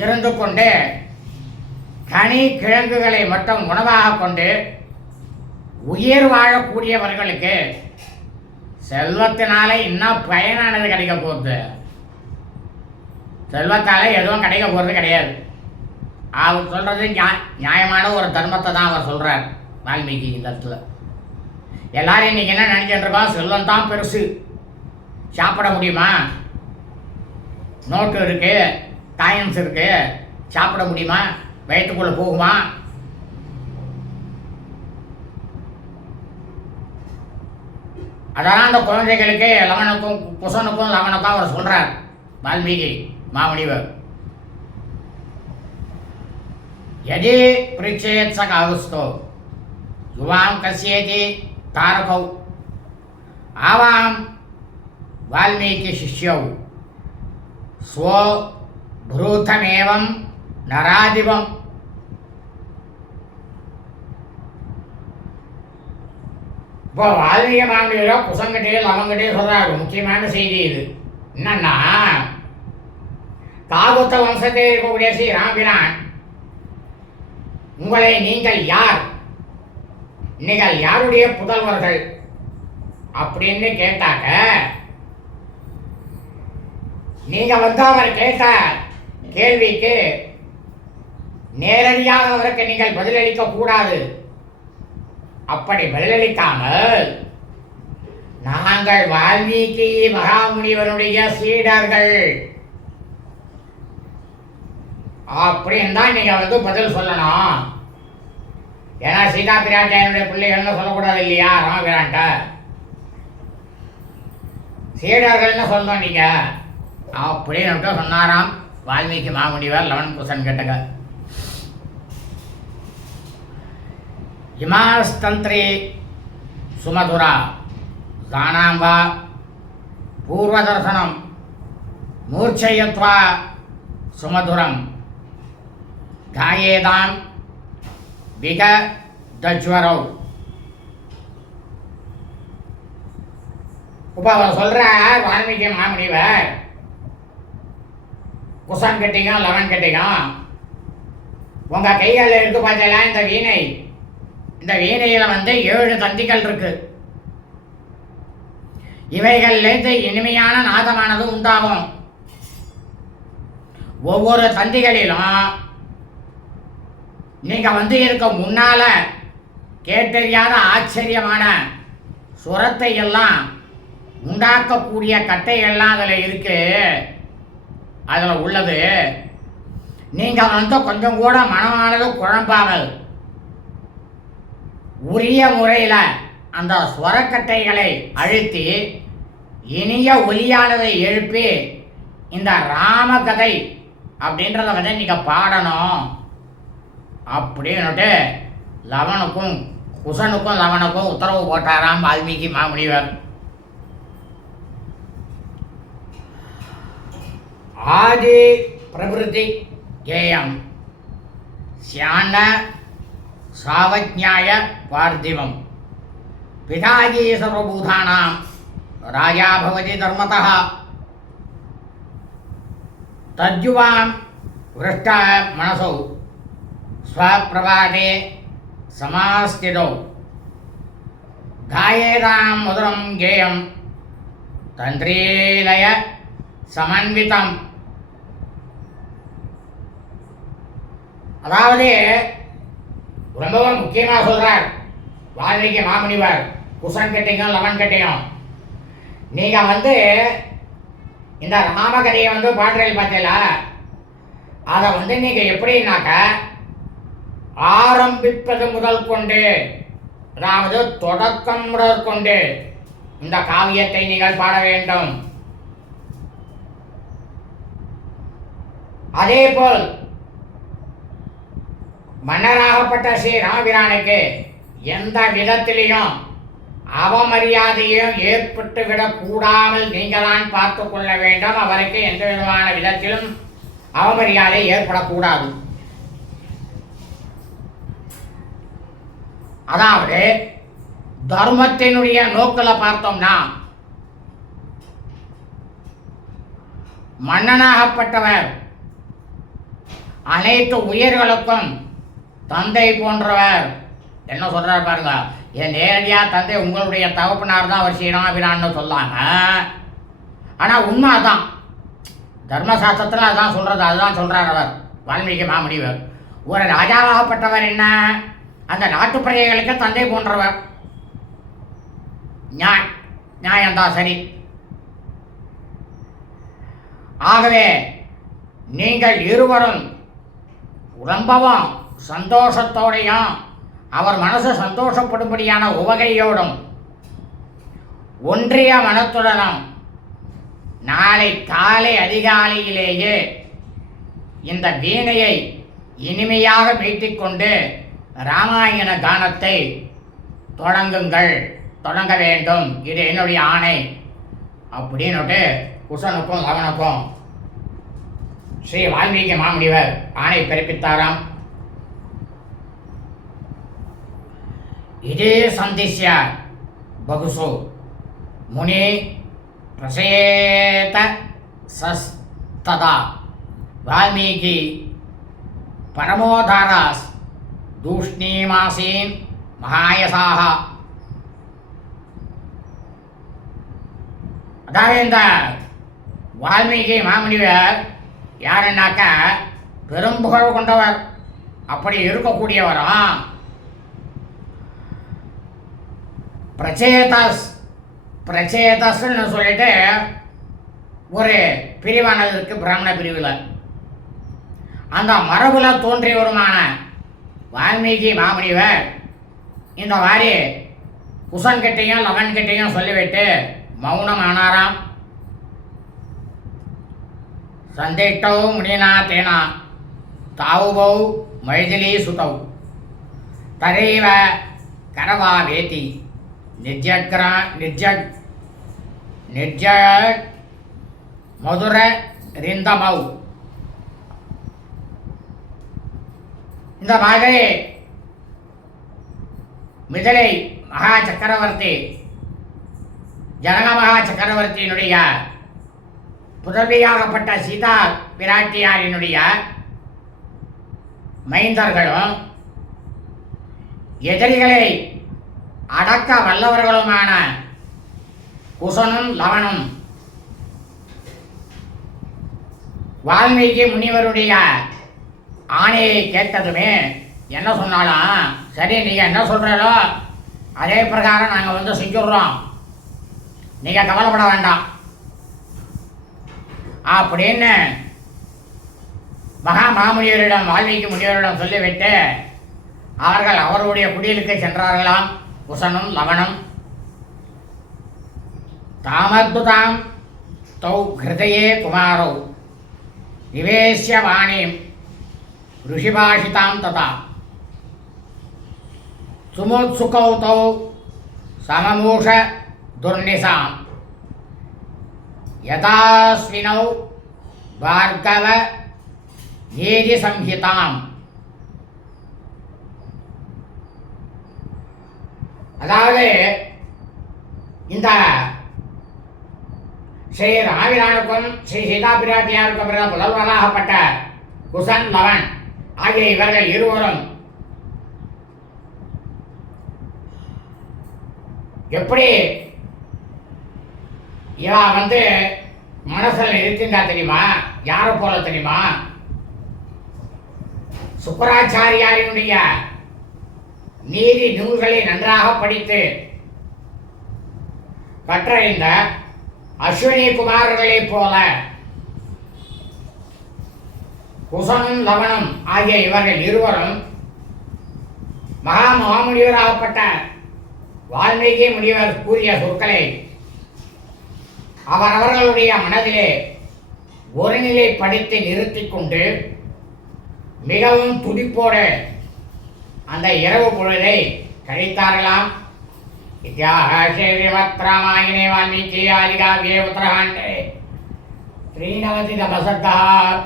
இருந்து கொண்டு கனி கிழங்குகளை மட்டும் உணவாக கொண்டு உயிர் வாழக்கூடியவர்களுக்கு செல்வத்தினால இன்னும் பயனானது கிடைக்க போகுது. செல்வத்தால் எதுவும் கிடைக்க போகிறது கிடையாது. அவர் சொல்கிறது நியாயமான ஒரு தர்மத்தை தான் அவர் சொல்கிறார் வால்மீகி இந்த இடத்துல. எல்லாரும் இன்றைக்கி என்ன நினைச்சிட்டு இருக்கோம்? செல்வம் தான் பெருசு, சாப்பிட முடியுமா? நோட்டு இருக்குது, காயின்ஸ் இருக்குது, சாப்பிட முடியுமா? வயிற்றுக்குள்ளே போகுமா? அதெல்லாம் அந்த குழந்தைகளுக்கு லவனுக்கும் குசனுக்கும் லவனுக்கும் அவர் சொல்கிறார் வால்மீகி மாமுனிவர். यदि पृच्छेत् स काहुस्तो युवां कस्येति तारकौ आवां वाल्मीकि शिष्यौ स्वो भ्रूतमेवं नरादिवम्. இப்போ வால்மீகி மாமுனிவர் குசங்கட்டையும் லவங்கட்டையும் சொல்கிறாரு. முக்கியமான செய்தி இது என்னன்னா, காகுத்த வம்சத்தில் இருக்கக்கூடிய ஸ்ரீ ராம்பிரான் உங்களை நீங்கள் யார், நீங்கள் யாருடைய புதல்வர்கள் அப்படின்னு கேட்டாக்க, நீங்க அவர் கேட்ட கேள்விக்கு நேரடியாக அவருக்கு நீங்கள் பதிலளிக்க கூடாது. அப்படி பதிலளிக்காமல், நாங்கள் வால்மீகி மகாமுனிவருடைய சீடர்கள் அப்படின்னு தான் நீங்க பதில் சொல்லணும். ஏன்னா சீதா பிராட்டியனுடைய பிள்ளைகள்னு சொல்லக்கூடாது இல்லையா? ராமபிரான்ட்ட சீடர்கள்னு சொல்லணும் நீங்க அப்படின்னு சொன்னாராம் வால்மீகி மாமுனிவர் லவன் குசன் கேட்டக. இமாஸ்தந்திரே சுமதுரா தானாம்பா பூர்வதர்சனம் மூர்ச்சயத்வா சுமதுரம் காயேதாம் விக தஜ்வரௌ. இப்போ அவர் சொல்கிறார் வால்மீகி மாமுனிவர், குசன் கட்டிங்க லவன் கட்டிங்க உங்கள் கைகளில் இருக்கு பார்த்தீங்களா இந்த வீணை, இந்த வீணையில் 7 தந்திகள் இருக்கு. இவைகள்லேருந்து இனிமையான நாதமானது உண்டாகும். ஒவ்வொரு தந்திகளிலும் நீங்கள் இருக்க முன்னால கேட்டறியாத ஆச்சரியமான சுரத்தை எல்லாம் உண்டாக்கக்கூடிய கட்டைகள்லாம் அதில் இருக்கு, அதில் உள்ளது. நீங்கள் கொஞ்சம் கூட மனமானது குழம்பாமல் உரிய முறையில் அந்த ஸ்வரக்கட்டைகளை அழுத்தி இனிய ஒலியானதை எழுப்பி இந்த ராமகதை அப்படின்றத நீங்கள் பாடணும் அப்படின்னுட்டு லவனுக்கும் குசனுக்கும் லவனுக்கும் உத்தரவு போட்டாராம் வால்மீகி மாமுனிவர். ஆதி பிரபிருதி கேயம் சியான சாவஜ்ஞாய பார்த்திவம் பிதாகி சர்வபூதானாம் ராஜா பவதி தர்மதः தஜ்ஜுவாம் விருஷ்ட மனசௌ ஸ்வப்பிரபாதே சமாஸ்திதௌ காயேதாம் மதுரம் கேயம் தந்திரீலய சமன்விதம். அதாவது ரொம்பவும் முக்கியமாக சொல்றார் வால்மீகி மாமுனிவர். குசன் கட்டையும் லவன் கட்டையும் நீங்கள் இந்த ராமகதையை பாடுறீங்க பார்த்தீங்களா, அதை நீங்கள் எப்படின்னாக்க ஆரம்பிப்பது முதல் கொண்டு, அதாவது தொடக்கம் முதல் கொண்டு இந்த காவியத்தை நீங்கள் பாட வேண்டும். அதேபோல் மன்னராகப்பட்ட ஸ்ரீ ராமபிரானுக்கு எந்த விதத்திலையும் அவமரியாதையும் ஏற்பட்டு விடக்கூடாமல் நீங்கள் தான் பார்த்து கொள்ள வேண்டும். அவருக்கு எந்த விதமான விதத்திலும் அவமரியாதை ஏற்படக்கூடாது. அதாவது தர்மத்தினுடைய நோக்கில் பார்த்தோம்னா, மன்னனாகப்பட்டவர் அனைத்து உயிர்களுக்கும் தந்தை போன்றவர். என்ன சொல்றார் பாருங்க, என் நேரடியாக தந்தை உங்களுடைய தகப்பனார் தான் அவர் ஸ்ரீராமபிரான்னு சொல்லாங்க. ஆனால் உண்மை அதான், தர்மசாஸ்திரத்தில் அதான் சொல்றது, அதுதான் சொல்றார் அவர் வால்மீகி மாமுனிவர். ஒரு ராஜாவாகப்பட்டவர் என்ன, அந்த நாட்டு பிரஜைகளுக்கு தந்தை போன்றவர். நியாயம்தான், சரி. ஆகவே நீங்கள் இருவரும் ரொம்பவும் சந்தோஷத்தோடையும் அவர் மனசு சந்தோஷப்படும்படியான உவகையோடும் ஒன்றிய மனத்துடனும் நாளை காலை அதிகாலையிலேயே இந்த வீணையை இனிமையாக மீட்டிக்கொண்டு ராமாயண கானத்தை தொடங்க வேண்டும். இது என்னுடைய ஆணை அப்படின்னுட்டு குசனுக்கும் லவனுக்கும் ஸ்ரீ வால்மீகி மாமுனிவர் ஆணை பிறப்பித்தாராம். இதே சந்திஷ்ய பகுசு முனி பிரசேத சஸ்ததா வால்மீகி பரமோதாராஸ் தூஷ்ணீமாசீன் மகாயசாக. அதாவது இந்த வால்மீகி மாமுனிவர் யாருன்னாக்க பெரும்புகழ் கொண்டவர். அப்படி இருக்கக்கூடியவரும் பிரச்சேதஸ்ன்னு சொல்லிட்டு ஒரு பிரிவானது இருக்கு பிராமண பிரிவில். அந்த மரபுல தோன்றியவருமான வால்மீகி மாமுனிவர் இந்த மாதிரி குசன்கிட்டையும் லவன்கிட்டையும் சொல்லிவிட்டு மௌனம் ஆனாராம். சந்திட்டௌ முனினா தேனா தாவுபௌ மைதிலி சுதௌ தரைவ கரவா வேதி நிர்ஜ மதுர ரிந்தமௌ. இந்த மாதிரி மிதிலை மகா சக்கரவர்த்தி ஜனக மகா சக்கரவர்த்தியினுடைய புதவியாகப்பட்ட சீதா பிராட்டியாரினுடைய மைந்தர்களும் எதிரிகளை அடக்க வல்லவர்களுமான குசனும் லவனும் வால்மீகி முனிவருடைய ஆணையை கேட்டதுமே என்ன சொன்னாலும், சரி நீங்கள் என்ன சொல்கிறீங்களோ அதே பிரகாரம் நாங்கள் செஞ்சுடுறோம், நீங்கள் கவலைப்பட வேண்டாம் அப்படின்னு மாமுனிவரிடம் வால்மீகி முனிவரிடம் சொல்லிவிட்டு அவர்கள் அவருடைய குடிலுக்கு சென்றார்களாம். குசனும் லவனும் தாமத்புதாம் தௌ ஹிருதயே குமாரௌ நிவேஷ்ய வாணிம் ருஷிபாஷிதாம் ததா சுமோத்சுகௌ தௌ சமமூஷ துர்நிசாம் யதாஸ்வினௌ பார்கவ நீதி சம்ஹிதாம். அதாவது இந்த ஸ்ரீ ராமபிரானுக்கும் ஸ்ரீ சீதா பிராட்டியாருக்கும் பிறந்த புதல்வராகப்பட்ட குசன் லவன் ஆகிய இவர்கள் இருவரும் எப்படி இவா மனசில் இருக்கின்றா தெரியுமா? யாரை போல தெரியுமா? சுக்கராச்சாரியாரினுடைய நீதி நூல்களை நன்றாக படித்து கற்றறிந்த அஸ்வினி குமாரர்களைப் போல குசனும் லவனும் ஆகிய இவர்கள் இருவரும் மகாமுனிவராகப்பட்ட வால்மீகி முனிவர் கூறிய சொற்களை அவரவர்களுடைய மனதிலே ஒருநிலைப்படுத்தி நிறுத்திக் கொண்டு மிகவும் துடிப்போடு அந்த இரவு பொழுதை கழித்தார்களாம். ஸ்ரீமத் ராமாயணே வால்மீகி ஆதிகாவ்யே உத்தரகாண்டே 93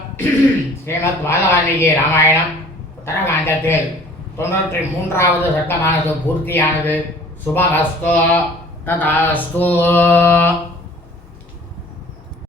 ஸ்ரீமத் வால்மீகி ராமாயணம் உத்தரகாண்டத்தில் 93வது சட்டமானது பூர்த்தியானது. சுபமஸ்து ததாஸ்து.